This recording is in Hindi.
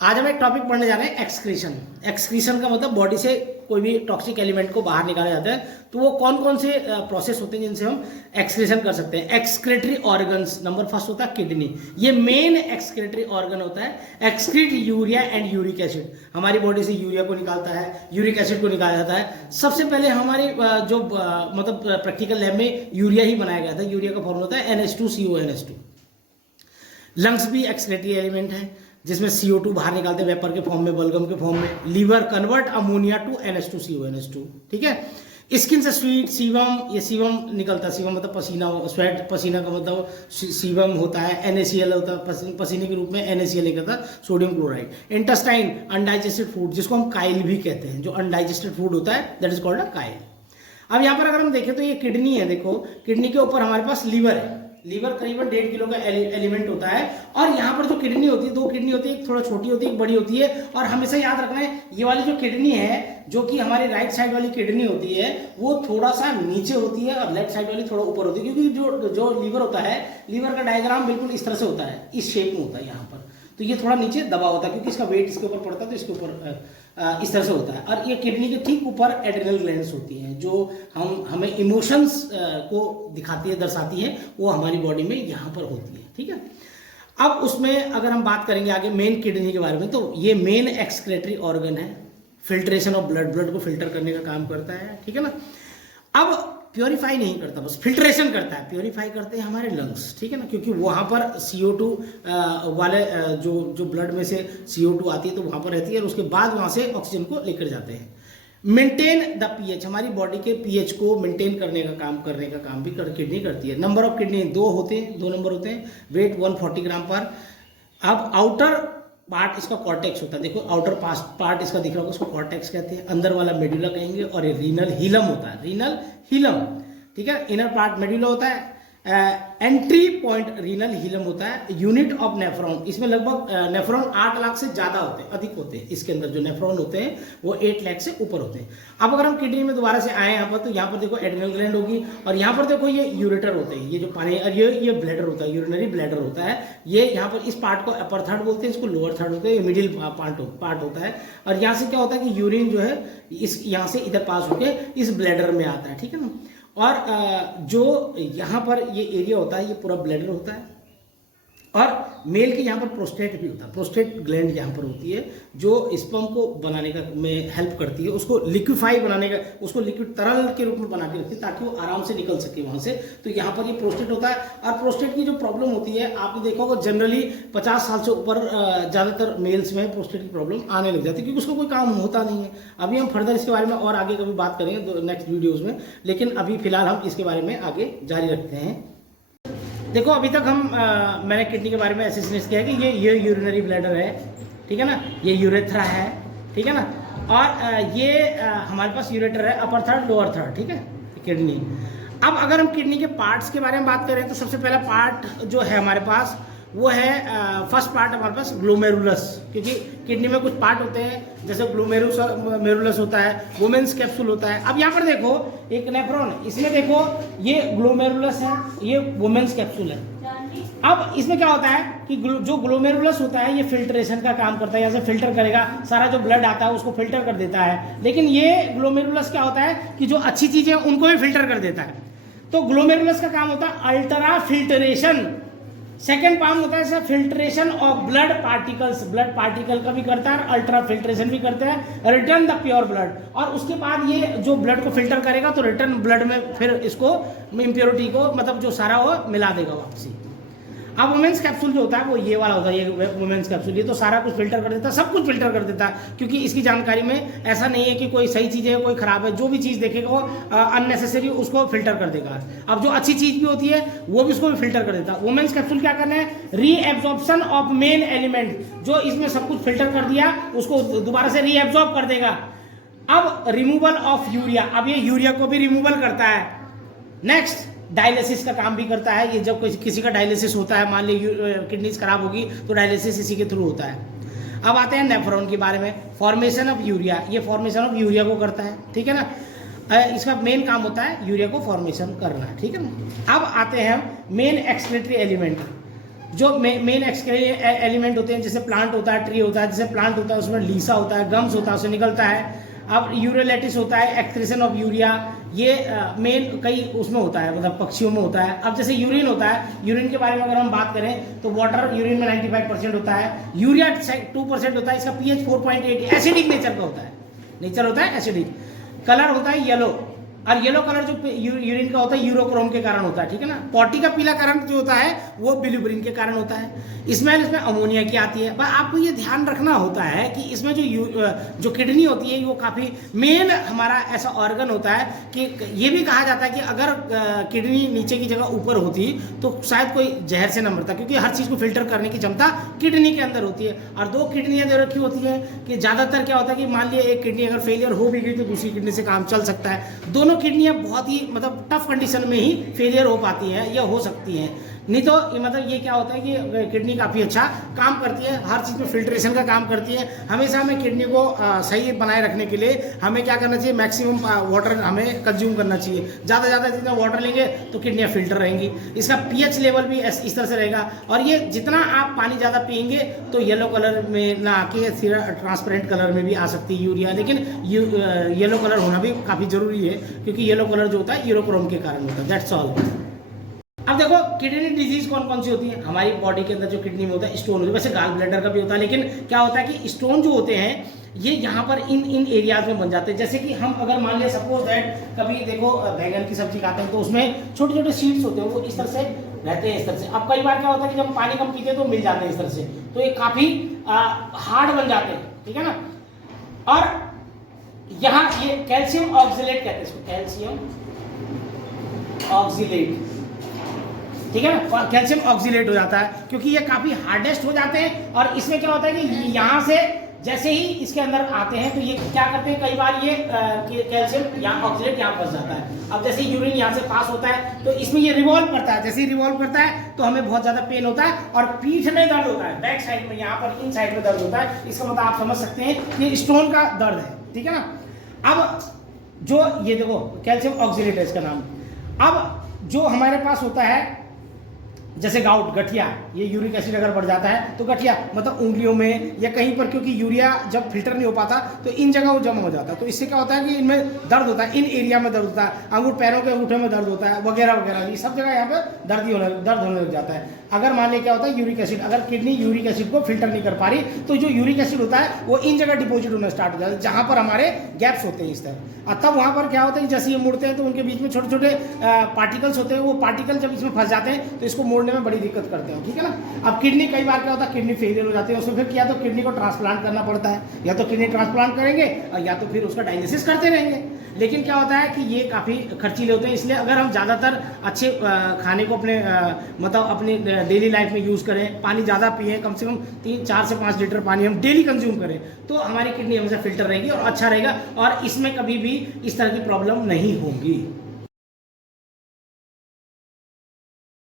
आज हम एक टॉपिक पढ़ने जा रहे हैं एक्सक्रीशन। एक्सक्रीशन का मतलब बॉडी से कोई भी टॉक्सिक एलिमेंट को बाहर निकाला जाता है। तो वो कौन कौन से प्रोसेस होते हैं जिनसे हम एक्सक्रीशन कर सकते हैं। एक्सक्रीटरी ऑर्गन्स, नंबर फर्स्ट होता है किडनी। ये मेन एक्सक्रीटरी ऑर्गन होता है। Excrete urea and uric acid, हमारी बॉडी से यूरिया को निकालता है, यूरिक एसिड को निकाला जाता है। सबसे पहले हमारी जो मतलब प्रैक्टिकल लैब में यूरिया ही बनाया गया था। यूरिया का फॉर्मूला होता है NH2CONH2। लंग्स भी एक्सक्रीटरी एलिमेंट है जिसमें CO2 बाहर निकालते हैं वेपर के फॉर्म में, बलगम के फॉर्म में। Liver convert ammonia to NH2CONH2, ठीक है। स्किन से स्वीट सीवम, ये सीवम निकलता है। सीवम मतलब पसीना, स्वेट पसीना का मतलब सीवम होता है। NaCl होता है, पसीने के रूप में NaCl निकलता है, sodium chloride. Intestine, undigested food जिसको हम काइल भी कहते हैं। जो अनडाइजेस्टेड फूड होता है that is called a Kyle. अब यहाँ पर अगर हम देखें तो ये किडनी है। देखो किडनी के ऊपर हमारे पास लीवर है। लीवर करीबन 1.5 किलो का एलिमेंट होता है। और यहाँ पर जो किडनी होती है, दो किडनी होती है, एक थोड़ा छोटी होती है, एक बड़ी होती है। और हमेशा याद रखना है ये वाली जो किडनी है, जो कि हमारी राइट साइड वाली किडनी होती है, वो थोड़ा सा नीचे होती है और लेफ्ट साइड वाली थोड़ा ऊपर होती है। क्योंकि जो लीवर होता है, लीवर का डायग्राम बिल्कुल इस तरह से होता है, इस शेप में होता है यहाँ पर। तो ये थोड़ा नीचे दबा होता है क्योंकि इसका वेट इसके ऊपर पड़ता है, तो इसके ऊपर इस तरह से होता है। और ये किडनी के ठीक ऊपर एड्रिनल ग्लैंड्स होती हैं जो हमें इमोशंस को दिखाती है, दर्शाती है। वो हमारी बॉडी में यहाँ पर होती है, ठीक है। अब उसमें अगर हम बात करेंगे आगे मेन किडनी के बारे में, तो ये मेन एक्सक्रीटरी ऑर्गन है। फिल्ट्रेशन ऑफ ब्लड को फिल्टर करने का काम करता है, ठीक है ना। अब प्योरीफाई नहीं करता, बस फिल्ट्रेशन करता है। प्योरीफाई करते हैं हमारे लंग्स, ठीक है ना, क्योंकि वहाँ पर CO2 वाले जो ब्लड में से CO2 आती है तो वहाँ पर रहती है और उसके बाद वहाँ से ऑक्सीजन को लेकर जाते हैं। मेंटेन द pH, हमारी बॉडी के pH को मेंटेन करने का काम भी किडनी करती है। नंबर ऑफ किडनी दो नंबर होते हैं। वेट 140 ग्राम पर। अब आउटर पार्ट इसका कॉर्टेक्स होता है। देखो आउटर पार्ट इसका दिख रहा होगा, उसको कॉर्टेक्स कहते हैं। अंदर वाला मेडुला कहेंगे। और ये रीनल हीलम होता है, रीनल हीलम, ठीक है। इनर पार्ट मेडुला होता है। एंट्री पॉइंट रीनल हीलम होता है। यूनिट ऑफ नेफ्रॉन, इसमें लगभग नेफ्रॉन 8 लाख से ज्यादा होते हैं, अधिक होते हैं। इसके अंदर जो नेफ्रॉन होते हैं वो 8 लाख से ऊपर होते हैं। अब अगर हम किडनी में दोबारा से आए यहाँ पर, तो यहाँ पर देखो एड्रिनल ग्लैंड होगी और यहाँ पर देखो ये यूरेटर होते हैं, ये जो पानी, और ये ब्लैडर होता है, यूरिनरी ब्लैडर होता है। ये यहाँ पर इस पार्ट को अपर थर्ड बोलते हैं, इसको लोअर थर्ड बोलते हैं। ये मिडिल पार्ट होता है। और यहाँ से क्या होता है कि यूरिन जो है इस यहाँ से इधर पास होकर इस ब्लैडर में आता है, ठीक है ना। और जो यहाँ पर ये एरिया होता है, ये पूरा ब्लैडर होता है। और मेल के यहाँ पर प्रोस्टेट भी होता है। प्रोस्टेट ग्लैंड यहाँ पर होती है जो स्पर्म को बनाने का में हेल्प करती है, उसको लिक्विफाई बनाने का, उसको लिक्विड तरल के रूप में बना के रखती है ताकि वो आराम से निकल सके वहाँ से। तो यहाँ पर ये प्रोस्टेट होता है। और प्रोस्टेट की जो प्रॉब्लम होती है, आपने देखा होगा जनरली 50 साल से ऊपर ज़्यादातर मेल्स में प्रोस्टेट की प्रॉब्लम आने लग जाती है क्योंकि उसको कोई काम होता नहीं है। अभी हम फर्दर इसके बारे में और आगे कभी बात करेंगे नेक्स्ट वीडियोज़ में, लेकिन अभी फिलहाल हम इसके बारे में आगे जारी रखते हैं। देखो अभी तक मैंने किडनी के बारे में ऐसे किया है कि ये यूरिनरी ब्लैडर है, ठीक है ना। ये यूरेथ्रा है, ठीक है ना। और ये हमारे पास यूरेटर है, अपर थर्ड लोअर थर्ड, ठीक है, किडनी। अब अगर हम किडनी के पार्ट्स के बारे में बात करें तो सबसे पहला पार्ट जो है हमारे पास वो है फर्स्ट पार्ट हमारे पास ग्लोमेरुलस। क्योंकि किडनी में कुछ पार्ट होते हैं जैसे ग्लोमेरुलस होता है, वुमेन्स कैप्सूल होता है। अब यहाँ पर देखो एक नेफ्रॉन, इसमें देखो ये ग्लोमेरुलस है, ये वुमेन्स कैप्सूल है। अब इसमें क्या होता है कि जो ग्लोमेरुलस होता है ये फिल्ट्रेशन का काम करता है, यहाँ से फिल्टर करेगा, सारा जो ब्लड आता है उसको फिल्टर कर देता है। लेकिन ये ग्लोमेरुलस क्या होता है कि जो अच्छी चीजें उनको भी फिल्टर कर देता है। तो ग्लोमेरुलस का काम होता है अल्ट्रा फिल्ट्रेशन। सेकेंड काम होता है filtration of blood particles, blood particle का भी करता है, अल्ट्रा फिल्ट्रेशन भी करता है। रिटर्न द प्योर ब्लड, और उसके बाद ये जो ब्लड को फिल्टर करेगा तो रिटर्न ब्लड में फिर इसको इम्प्योरिटी को मतलब जो सारा वो मिला देगा वापसी। अब वुमेन्स कैप्सूल जो होता है वो ये वाला होता है, ये वुमेन्स कैप्सूल। ये तो सारा कुछ फिल्टर कर देता है, सब कुछ फिल्टर कर देता है। क्योंकि इसकी जानकारी में ऐसा नहीं है कि कोई सही चीज़ है कोई खराब है, जो भी चीज़ देखेगा वो अननेसेसरी उसको फिल्टर कर देगा। अब जो अच्छी चीज़ भी होती है वो भी उसको भी फिल्टर कर देता है। वुमेन्स कैप्सूल क्या करना है, रीएब्जॉर्प्शन ऑफ मेन एलिमेंट, जो इसमें सब कुछ फिल्टर कर दिया उसको दोबारा से रीएब्जॉर्ब कर देगा। अब रिमूवल ऑफ यूरिया, अब ये यूरिया को भी रिमूवल करता है। नेक्स्ट डायलिसिस का काम भी करता है। ये जब किसी का डायलिसिस होता है, मान लीजिए किडनीज खराब होगी तो डायलिसिस इसी के थ्रू होता है। अब आते हैं नेफ्रॉन के बारे में। फॉर्मेशन ऑफ यूरिया, ये फॉर्मेशन ऑफ यूरिया को करता है, ठीक है ना। इसका मेन काम होता है यूरिया को फॉर्मेशन करना, ठीक है ना। अब आते हैं हम मेन एक्सक्रीटरी एलिमेंट। जो मेन एक्सक्रीशन एलिमेंट होते हैं, जैसे प्लांट होता है, ट्री होता है, जैसे प्लांट होता है उसमें लीसा होता है, गम्स होता है, उससे निकलता है। अब यूरियोलाइटिस होता है, एक्सक्रीशन ऑफ यूरिया, ये मेन कई उसमें होता है, मतलब पक्षियों में होता है। अब जैसे यूरिन होता है, यूरिन के बारे में अगर हम बात करें तो वाटर यूरिन में 95% होता है, यूरिया 2% होता है, इसका पीएच 4.8 एसिडिक नेचर का होता है, नेचर होता है एसिडिक। कलर होता है येलो, और येलो कलर जो यूरिन का होता है यूरोक्रोम के कारण होता है, ठीक है ना। पॉटी का पीला कारण जो होता है वो बिलिब्रिन के कारण होता है। स्मेल इसमें अमोनिया की आती है। पर आपको ये ध्यान रखना होता है कि इसमें जो किडनी होती है वो काफ़ी मेन हमारा ऐसा ऑर्गन होता है कि ये भी कहा जाता है कि अगर किडनी नीचे की जगह ऊपर होती तो शायद कोई जहर से न मरता, क्योंकि हर चीज़ को फिल्टर करने की क्षमता किडनी के अंदर होती है। और दो किडनियाँ जो रखी होती हैं कि ज़्यादातर क्या होता है कि मान लिया एक किडनी अगर फेलियर हो भी गई तो दूसरी किडनी से काम चल सकता है। दोनों किडनियां बहुत ही मतलब टफ कंडीशन में ही फेलियर हो पाती हैं या हो सकती हैं, नहीं तो मतलब ये क्या होता है कि किडनी काफ़ी अच्छा काम करती है, हर चीज़ में फिल्ट्रेशन का काम करती है। हमेशा हमें किडनी को सही बनाए रखने के लिए हमें क्या करना चाहिए, मैक्सिमम वाटर हमें कंज्यूम करना चाहिए। ज़्यादा जितना वाटर लेंगे तो किडनियाँ फिल्टर रहेंगी। इसका पीएच लेवल भी इस तरह से रहेगा। और ये जितना आप पानी ज़्यादा पियेंगे तो येलो कलर में ना आके फिर ट्रांसपेरेंट कलर में भी आ सकती है यूरिया, लेकिन येलो कलर होना भी काफ़ी ज़रूरी है, क्योंकि येलो कलर जो होता है यूरोक्रोम के कारण होता है। That's all. अब देखो किडनी डिजीज कौन कौन सी होती है हमारी बॉडी के अंदर। जो किडनी में होता है स्टोन होता है, वैसे गाल ब्लैडर का भी होता है, लेकिन क्या होता है कि स्टोन जो होते हैं ये यहाँ पर इन एरियाज में बन जाते हैं। जैसे कि हम अगर मान लिया सपोज दैट कभी देखो बैगन की सब्जी खाते हैं तो उसमें छोटे छोटे सीड्स होते हैं, वो इस तरह से रहते हैं, इस तरह से। अब कई बार क्या होता है कि जब पानी कम पीते हैं तो मिल जाते हैं इस तरह से, तो ये काफी हार्ड बन जाते हैं, ठीक है ना। और यहाँ ये कैल्शियम ऑक्सिलेट कहते हैं इसको, कैल्शियम ऑक्सिलेट, ठीक है ना। कैल्शियम ऑक्सिलेट हो जाता है क्योंकि ये काफी हार्डेस्ट हो जाते हैं। और इसमें क्या होता है कि यहाँ से जैसे ही इसके अंदर आते हैं तो ये क्या करते हैं, कई बार ये कैल्शियम या ऑक्सिलेट यहाँ फंस जाता है। अब जैसे यूरिन यहाँ से पास होता है तो इसमें ये रिवॉल्व करता है, जैसे ही रिवॉल्व करता है तो हमें बहुत ज्यादा पेन होता है और पीठ में दर्द होता है, बैक साइड में, यहाँ पर इन साइड में दर्द होता है। इसका मतलब आप समझ सकते हैं ये स्टोन का दर्द है, ठीक है ना। अब जो ये देखो कैल्शियम ऑक्सिलेट है इसका नाम। अब जो हमारे पास होता है जैसे गाउट, गठिया, ये यूरिक एसिड अगर बढ़ जाता है तो गठिया मतलब उंगलियों में या कहीं पर, क्योंकि यूरिया जब फिल्टर नहीं हो पाता तो इन जगह वो जमा हो जाता है। तो इससे क्या होता है कि इनमें दर्द होता है, इन एरिया में दर्द होता है, अंगूठ पैरों के अंगूठे में दर्द होता है वगैरह वगैरह, ये सब जगह यहाँ पे दर्द होने लग जाता है। अगर मान लिया क्या होता है यूरिक एसिड, अगर किडनी यूरिक एसिड को फिल्टर नहीं कर पा रही तो जो यूरिक एसिड होता है वो इन जगह डिपोजिट होना स्टार्ट हो जाता है जहाँ पर हमारे गैप्स होते हैं इस तरह। और तब वहाँ पर क्या होता है कि जैसे ये मुड़ते हैं तो उनके बीच में छोटे छोटे पार्टिकल्स होते हैं, वो पार्टिकल जब इसमें फंस जाते हैं तो इसको मोड़ने में बड़ी दिक्कत करते हैं, ठीक है ना। अब किडनी कई बार क्या होता है किडनी फेलियर हो जाती है, उसमें फिर या तो किडनी को ट्रांसप्लांट करना पड़ता है, या तो किडनी ट्रांसप्लांट करेंगे और या तो फिर उसका डायलिसिस करते रहेंगे। लेकिन क्या होता है कि ये काफ़ी खर्चीले होते हैं, इसलिए अगर हम ज़्यादातर अच्छे खाने को अपने मतलब अपनी डेली लाइफ में यूज़ करें, पानी ज़्यादा पिए, कम से कम 4 से 5 लीटर पानी हम डेली कंज्यूम करें तो हमारी किडनी हमेशा फिल्टर रहेगी और अच्छा रहेगा और इसमें कभी भी इस तरह की प्रॉब्लम नहीं होगी।